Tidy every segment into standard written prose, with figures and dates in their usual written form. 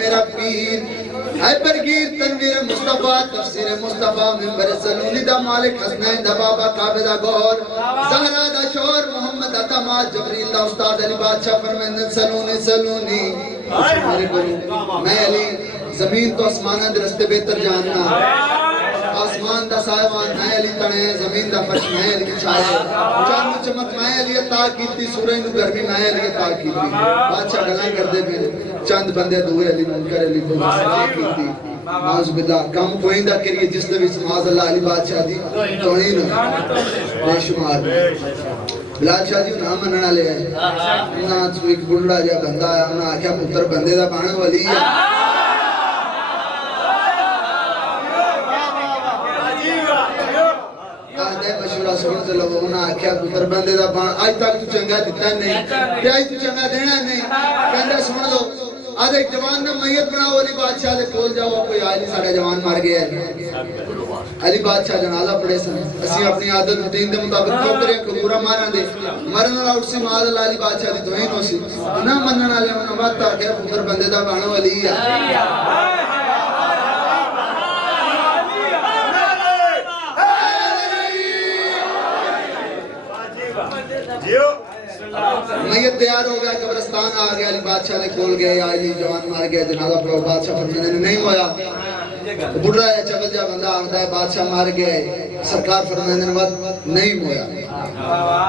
मेरा पीर हैबरगीर तनवीर मुस्तफा तफसीर मुस्तफा मिंबर सलूनी दा मालिक हसनैन दा बाबा काबे दा गौर ज़हरा दा शोर मोहम्मद अतमा जबरील दा उस्ताद अली बादशाह फरमांदे सलूनी सलूनी मेरे गुरु मैं अली जमीन तो आसमान दे रस्ते बेहतर जानना आसमान दा सायवान मैं अली तने जमीन दा फर्श मैं अली छाया चांद चमक मैं अली अता कीती सूरज नु गर्मी मैं अली अता कीती बादशाह गल्लां करदे पे चंद बंदे दुए अली मुनकर अली को कीती नाउजुबिल्लाह काम कोइंदा करिए जिस दे विच माज अल्लाह अली बादशाह दी तौहीन बेशुमार बिलाल शाह जी नाम मनण वाले है ना एक बुढ़ा जिहा बंदा है उन्हें आख्या पुत्र बंदे दा बन वली है मशवरा सुन से लोग उन्हें आख्या पुत्र बंदे दा बन आज तक तू चंगा दिता नहीं ते आज तू चंगा देना नहीं कहंदा सुन लो आज एक जवान ने मैयत बनाओ अली बादशाह दे कोल जाओ कोई आज नहीं साडा जवान मर गया है अली बादशाह जनाजा पड़े सन असि अपनी आदत रूटीन दे मुताबिक टोकरे कबूरा मारां दे मरन वाला उसी माद अल्लाह अली बादशाह दी तौहीन होसी ना मनन वाले उन्हें बात आख्या पुत्र बंदे दा बन वली है मैयत तैयार हो गया कब्रिस्तान आ गया अली बादशाह ने खोल गए अली जवान मार गया जनाजा पढ़ो बादशाह फरमाने नहीं होया बुढ़ा है चबल जा बंदा आंदा है बादशाह मार गए सरकार फरमाने नहीं होया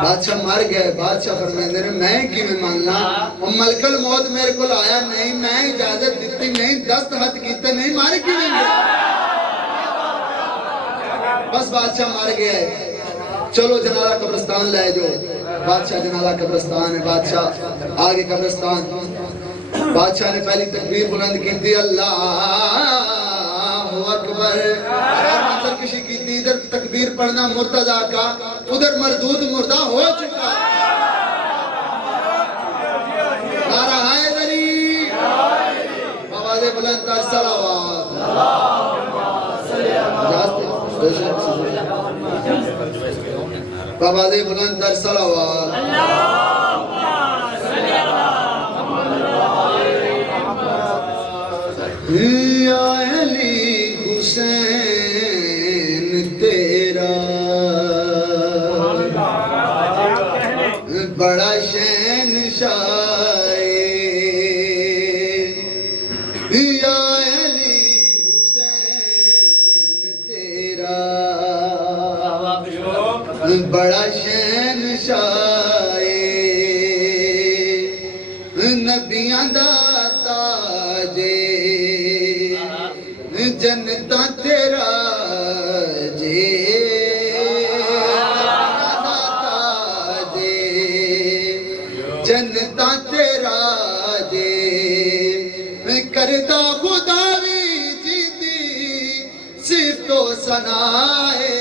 बादशाह मर गए बादशाह फरमाने मैं किवें मानना ओ मलकल मौत मेरे को आया नहीं मैं इजाजत दी नहीं दस्तखत कीते नहीं मारे किवें बस बादशाह मर गया चलो जनाजा कब्रिस्तान ले जाओ बादशाह जनाजा कब्रिस्तान है बादशाह आगे कब्रिस्तान बादशाह ने पहली तकबीर बुलंद की थी अल्लाहु अकबर मंजर किसी की थी इधर तकबीर पढ़ना मुर्तजा का उधर मरदूद मुर्दा हो चुका नारा हैदरी आवाज़ बुलंद कर सलावत बाबा दे बुलंद दर सलावत या अली हुसैन तेरा बड़ा शहंशाह या अली हुसैन तेरा बड़ा शहंशाह नबियां दा ताजे जनता तेरा जे ताजे जनता तेरा जे करदा खुदा भी जीती सिर्फ तो सनाए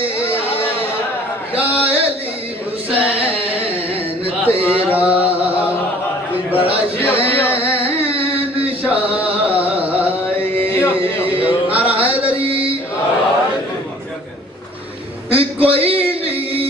या अली हुसैन तेरा बड़ा शहंशाह नारा हैदरी कोई नहीं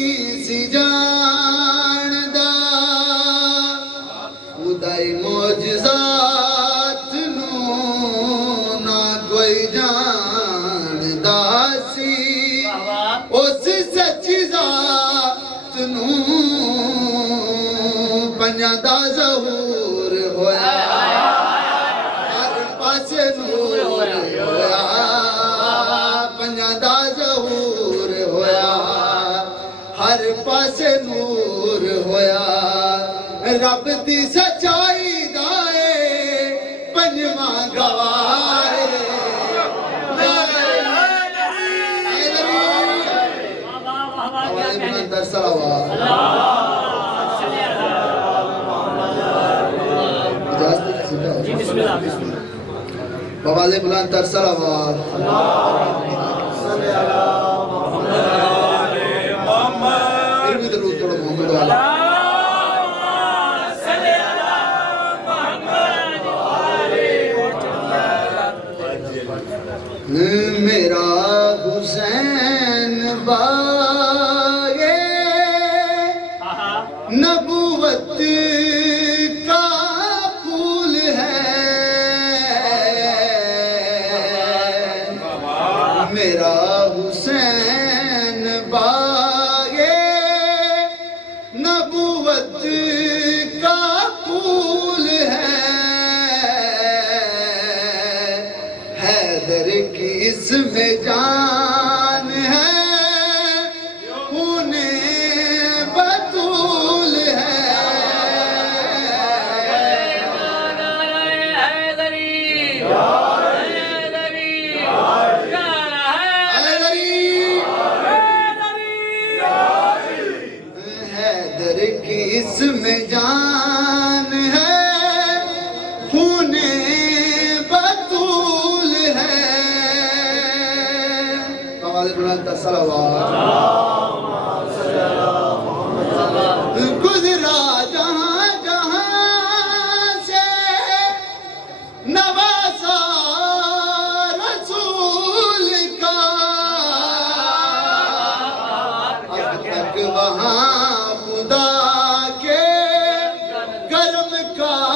गवाह बाबा से बुलंद तर सलावत फिर भी दरूद पढ़ो मोहम्मद वाला मेरा हुसैन बागे नबूवत का फूल है मेरा हुसैन बागे नबूवत का फूल है हैदर की इसमें जान है उन्हें बतूल है हैदर की इसमें जान है उन्हें बतूल है गुजरा जहां जहां से नवासा रसूल का अब तक वहां खुदा के करम का